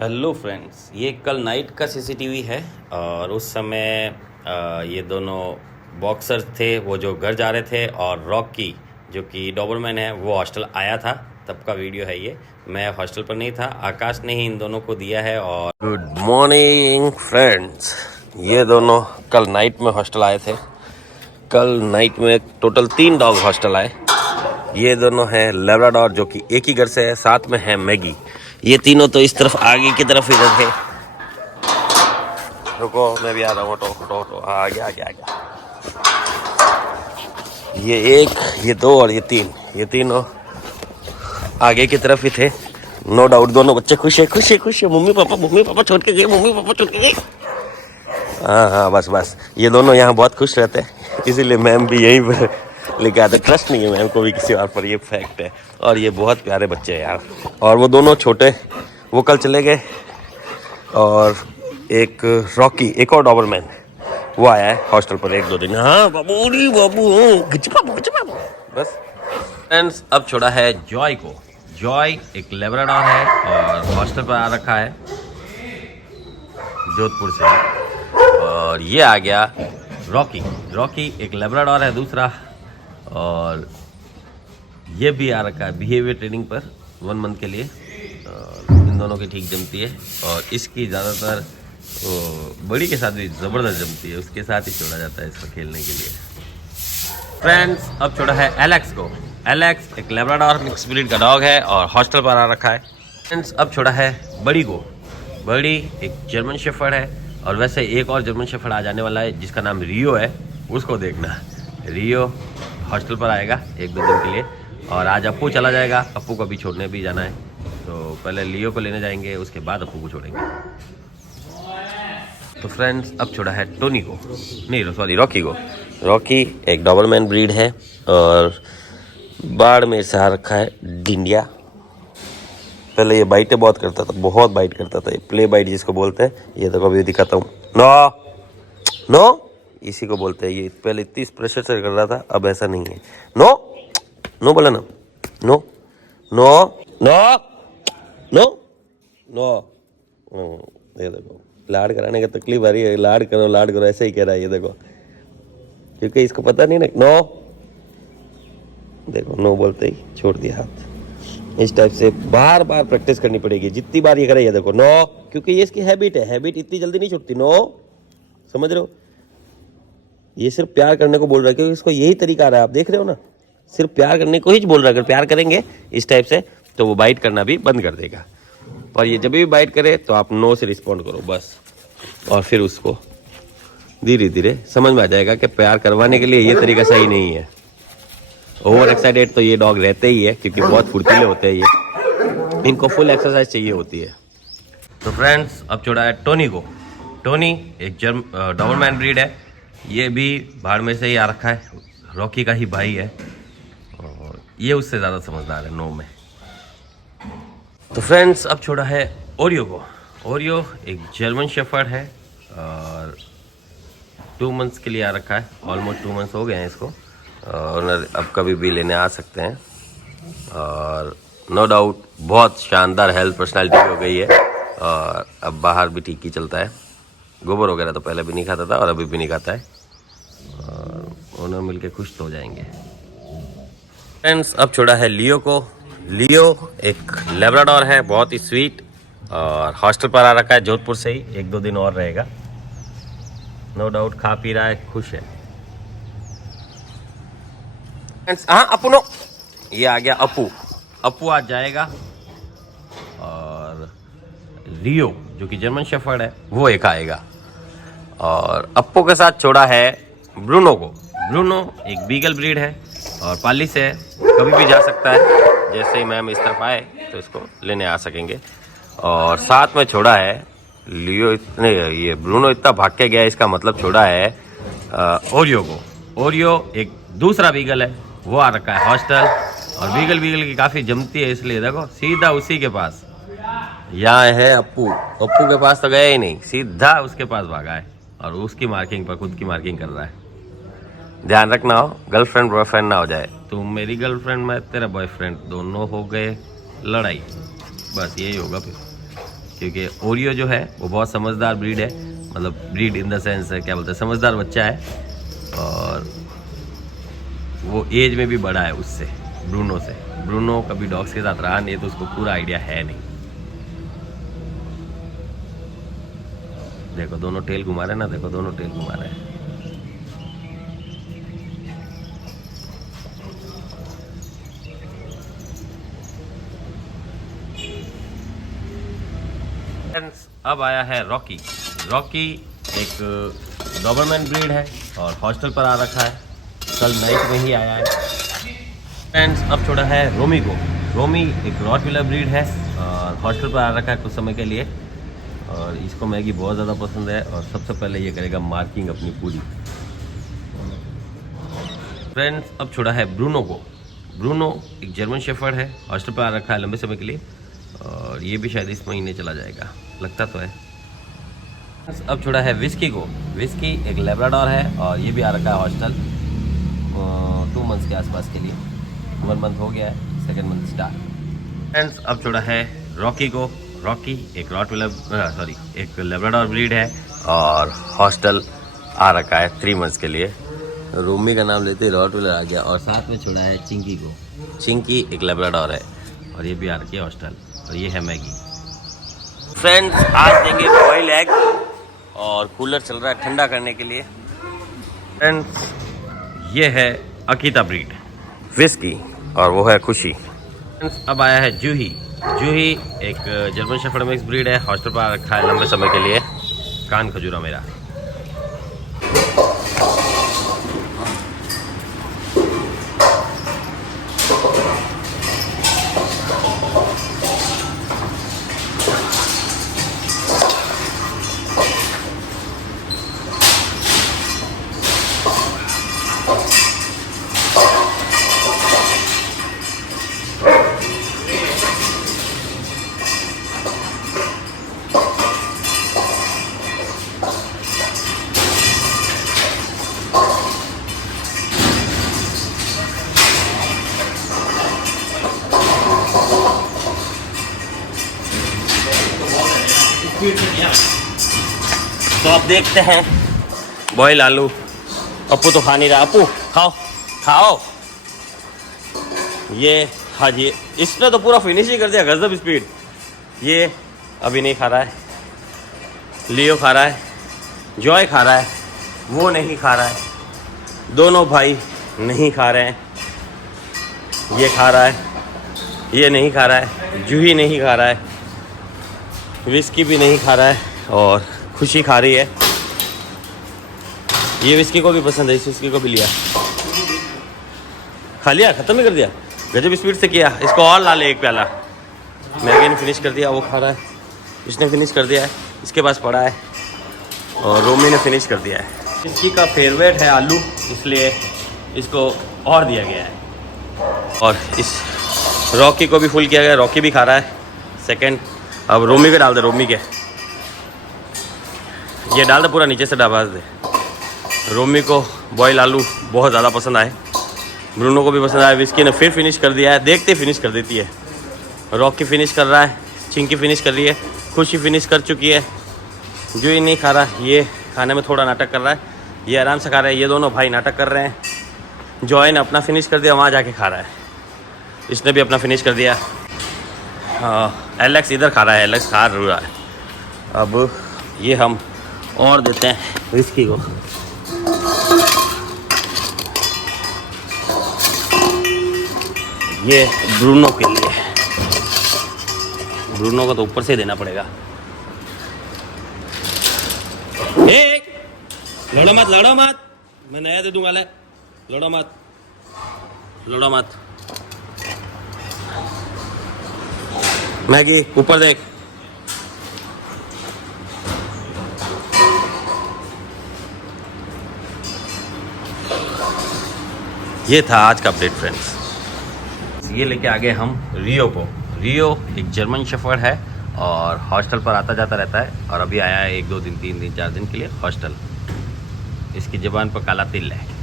Hello friends, ये कल night का सीसीटीवी है। और उस समय ये दोनों बॉक्सर थे, वो जो घर जा रहे थे, और रॉकी जो कि डॉबरमैन है वो हॉस्टल आया था, तब का वीडियो है ये। मैं हॉस्टल पर नहीं था, आकाश ने ही इन दोनों को दिया है। और गुड मॉर्निंग फ्रेंड्स, ये दोनों कल नाइट में हॉस्टल आए थे। कल नाइट में टोटल 3 डॉग हॉस्टल आए। ये दोनों हैं लेब्राडोर जो कि एक ही घर से है, साथ में है मैगी। ये तीनों तो इस तरफ आगे की तरफ इधर है। रुको, मैं भी आ रहा हूँ। ऑटो आ गया। ये एक, ये दो और ये तीन, ये तीनों आगे की तरफ ही थे। नो डाउट दोनों बच्चे खुश है। मम्मी पापा छोड़ के गए। हाँ, बस ये दोनों यहाँ बहुत खुश रहते हैं, इसीलिए मैम भी यहीं पर लेके आते। ट्रस्ट नहीं है मैम को भी किसी और पर, ये फैक्ट है। और ये बहुत प्यारे बच्चे हैं यार। और वो दोनों छोटे, वो कल चले गए। और एक रॉकी, एक और डॉबरमैन, वो आया है हॉस्टल पर 1-2 दिन। हाँ बाबू बस फ्रेंड्स, अब छोड़ा है जॉय को। जॉय एक लेब्राडोर है और हॉस्टल पर आ रखा है जोधपुर से। और ये आ गया रॉकी एक लेब्राडोर है दूसरा। और ये भी आ रखा है बिहेवियर ट्रेनिंग पर 1 मंथ के लिए। इन दोनों की ठीक जमती है। और इसकी ज़्यादातर बड़ी के साथ भी ज़बरदस्त जमती है, उसके साथ ही छोड़ा जाता है इसको खेलने के लिए। फ्रेंड्स, अब छोड़ा है एलेक्स को। एलेक्स एक लेब्राडोर मिक्स ब्रीड का डॉग है और हॉस्टल पर आ रखा है। फ्रेंड्स, अब छोड़ा है बड़ी को। बड़ी एक जर्मन शेफर्ड है। और वैसे एक और जर्मन शेफर्ड आ जाने वाला है जिसका नाम रियो है, उसको देखना। रियो हॉस्टल पर आएगा 1-2 दिन के लिए। और आज अप्पू चला जाएगा, अप्पू को अभी छोड़ने भी जाना है, तो पहले लियो को लेने जाएंगे, उसके बाद अप्पू को छोड़ेंगे। तो फ्रेंड्स, अब छोड़ा है टोनी को, नहीं सॉरी रॉकी को। रॉकी एक डॉबरमैन ब्रीड है और बाड़मेर से आ रखा है, डिंडिया। पहले ये बाइटें बहुत करता था, बहुत बाइट करता था, प्ले बाइट जिसको बोलते हैं। ये तो कभी दिखाता हूँ, नो इसी को बोलते हैं। ये पहले इतनी प्रेशर से कर रहा था, अब ऐसा नहीं है। नो बोला ना, नो ये देखो, लाड कराने का तकलीफ आ रही है। लाड करो ऐसे ही कह रहा है, ये देखो, क्योंकि इसको पता नहीं ना। देखो, नो बोलते ही छोड़ दिया हाथ। इस टाइप से बार बार प्रैक्टिस करनी पड़ेगी, जितनी बार ये करे। ये देखो, नो, क्योंकि ये इसकी हैबिट है। हैबिट इतनी जल्दी नहीं छूटती। नो, समझ रहे हो? ये सिर्फ प्यार करने को बोल रहा है, क्योंकि इसको यही तरीका आ रहा है, आप देख रहे हो ना। सिर्फ प्यार करने को ही बोल रहा है। अगर प्यार करेंगे इस टाइप से तो वो बाइट करना भी बंद कर देगा। और ये जब भी बाइट करे तो आप नो से रिस्पॉन्ड करो बस। और फिर उसको धीरे धीरे समझ में आ जाएगा कि प्यार करवाने के लिए ये तरीका सही नहीं है। ओवर एक्साइटेड तो ये डॉग रहते ही है, क्योंकि बहुत फुर्तीले होते हैं ये, इनको फुल एक्सरसाइज चाहिए होती है। तो फ्रेंड्स, अब छोड़ा है टोनी को। टोनी एक डॉबरमैन ब्रीड है। ये भी बाड़मेर से ही आ रखा है, रॉकी का ही भाई है। और ये उससे ज़्यादा समझदार है नो में। तो फ्रेंड्स, अब छोड़ा है ओरियो को। ओरियो एक जर्मन शेफर्ड है और 2 मंथ्स के लिए आ रखा है। ऑलमोस्ट 2 मंथ्स हो गए हैं इसको। और अब कभी भी लेने आ सकते हैं। और नो डाउट बहुत शानदार हेल्थ पर्सनालिटी हो गई है। और अब बाहर भी ठीक ही चलता है। गोबर वगैरह तो पहले भी नहीं खाता था और अभी भी नहीं खाता है। और उन्हें मिलके खुश तो हो जाएंगे। फ्रेंड्स, अब छोड़ा है लियो को। लियो एक लेब्राडोर है, बहुत ही स्वीट। और हॉस्टल पर आ रखा है जोधपुर से ही, 1-2 दिन और रहेगा। नो डाउट खा पी रहा है, खुश है। फ्रेंड्स, हाँ अपुनो, ये आ गया अप्पू आज जाएगा। और लियो जो कि जर्मन शेफर्ड है वो एक आएगा। और अप्पू के साथ छोड़ा है ब्रूनो को। ब्रूनो एक बीगल ब्रीड है और पाली से है, कभी भी जा सकता है। जैसे ही मैम इस तरफ आए तो इसको लेने आ सकेंगे। और साथ में छोड़ा है लियो। ये ब्रूनो इतना भाग के गया, इसका मतलब छोड़ा है ओरियो को। ओरियो एक दूसरा बीगल है, वो आ रखा है हॉस्टल। और बीगल की काफ़ी जमती है, इसलिए देखो सीधा उसी के पास। यहाँ है अप्पू के पास तो गया ही नहीं, सीधा उसके पास भागा है। और उसकी मार्किंग पर खुद की मार्किंग कर रहा है। ध्यान रखना हो, गर्लफ्रेंड बॉयफ्रेंड ना हो जाए। तुम मेरी गर्लफ्रेंड, मैं तेरा बॉयफ्रेंड, दोनों हो गए लड़ाई, बस यही होगा फिर। क्योंकि ओरियो जो है वो बहुत समझदार ब्रीड है, मतलब ब्रीड इन द सेंस क्या बोलते हैं, समझदार बच्चा है, और वो एज में भी बड़ा है उससे, ब्रूनो से। ब्रूनो कभी डॉग्स के साथ रहा नहीं है तो उसको पूरा आइडिया है नहीं। देखो दोनों टेल घुमा रहे हैं ना, देखो दोनों टेल घुमा रहे हैं। अब आया है रॉकी। रॉकी एक डॉबरमैन ब्रीड है और हॉस्टल पर आ रखा है, कल नाइट में ही आया है। फ्रेंड्स अब छोड़ा है रोमी को। रोमी एक रॉटविलर ब्रीड है और हॉस्टल पर आ रखा है कुछ समय के लिए, और इसको मैगी बहुत ज़्यादा पसंद है और सबसे पहले ये करेगा मार्किंग अपनी पूरी। फ्रेंड्स अब छोड़ा है ब्रूनो को। ब्रूनो एक जर्मन शेफर्ड है, हॉस्टल पर आ रखा है लंबे समय के लिए, और ये भी शायद इस महीने चला जाएगा, लगता तो है। अब छोड़ा है विस्की को। विस्की एक लेब्राडोर है और ये भी आ रखा है हॉस्टल 2 मंथ्स के आसपास के लिए। 1 मंथ हो गया है, 2nd मंथ स्टार्ट। फ्रेंड्स अब छोड़ा है रॉकी को। रॉकी एक रॉटविलर एक लेब्राडोर ब्रीड है और हॉस्टल आ रखा है 3 मंथ्स के लिए। रोमी का नाम लेते ही रॉटविलर आ गया। और साथ में छोड़ा है चिंकी को। चिंकी एक लेब्राडोर है और ये भी आ रखी है हॉस्टल, और ये है मैगी। फ्रेंड्स आज देंगे बॉयल एग, और कूलर चल रहा है ठंडा करने के लिए। फ्रेंड्स ये है अकीता ब्रीड विस्की, और वो है खुशी। फ्रेंड्स अब आया है जूही। जूही एक जर्मन शेफर्ड मिक्स ब्रीड है, हॉस्टल पर रखा है लंबे समय के लिए। कान खजूरा मेरा। तो अब देखते हैं बॉयल आलू। अपू तो खा नहीं रहा, अपू खाओ खाओ। ये हाँ जी, इसने तो पूरा फिनिश ही कर दिया, गजब स्पीड। ये अभी नहीं खा रहा है, लियो खा रहा है, जॉय खा रहा है, वो नहीं खा रहा है, दोनों भाई नहीं खा रहे हैं। ये खा रहा है, ये नहीं खा रहा है, जूही नहीं खा रहा है, विस्की भी नहीं खा रहा है, और खुशी खा रही है। ये विस्की को भी पसंद है, इस विस्की को भी लिया, खा लिया, ख़त्म ही कर दिया। गजब स्पीड से किया। इसको और ला ले एक प्याला। मैगी ने फिनिश कर दिया, वो खा रहा है। इसने फिनिश कर दिया है, इसके पास पड़ा है, और रोमी ने फिनिश कर दिया है। इसकी का फेवरेट है आलू, इसलिए इसको और दिया गया है। और इस रॉकी को भी फुल किया गया, रॉकी भी खा रहा है सेकंड। अब रोमी के डाल दे, रोमी के ये डाल दे, पूरा नीचे से डबास दे। रोमी को बॉयल आलू बहुत ज़्यादा पसंद आए, ब्रूनो को भी पसंद आया। विस्की ने फिर फिनिश कर दिया है, देखते फिनिश कर देती है। रॉकी फिनिश कर रहा है, चिंकी फिनिश कर रही है, खुशी फिनिश कर चुकी है, जो ही नहीं खा रहा। ये खाने में थोड़ा नाटक कर रहा है, ये आराम से खा रहा है। ये दोनों भाई नाटक कर रहे हैं। जॉय ने अपना फिनिश कर दिया, वहाँ जाके खा रहा है। इसने भी अपना फिनिश कर दिया। एलेक्स इधर खा रहा है, एलेक्स खा रहा है। अब ये हम और देते हैं विस्की को। ये ब्रूनो के लिए, ब्रूनो को तो ऊपर से देना पड़ेगा। लड़ो मत, लड़ो मत, मैं नया दे दूंगा। ले लड़ो मत, लड़ो मत। मैगी ऊपर देख। ये था आज का अपडेट फ्रेंड्स। ये लेके आ गए हम रियो को। रियो एक जर्मन शेफर्ड है और हॉस्टल पर आता जाता रहता है, और अभी आया है 1 2 दिन 3 दिन 4 दिन के लिए हॉस्टल। इसकी ज़बान पर काला तिल है।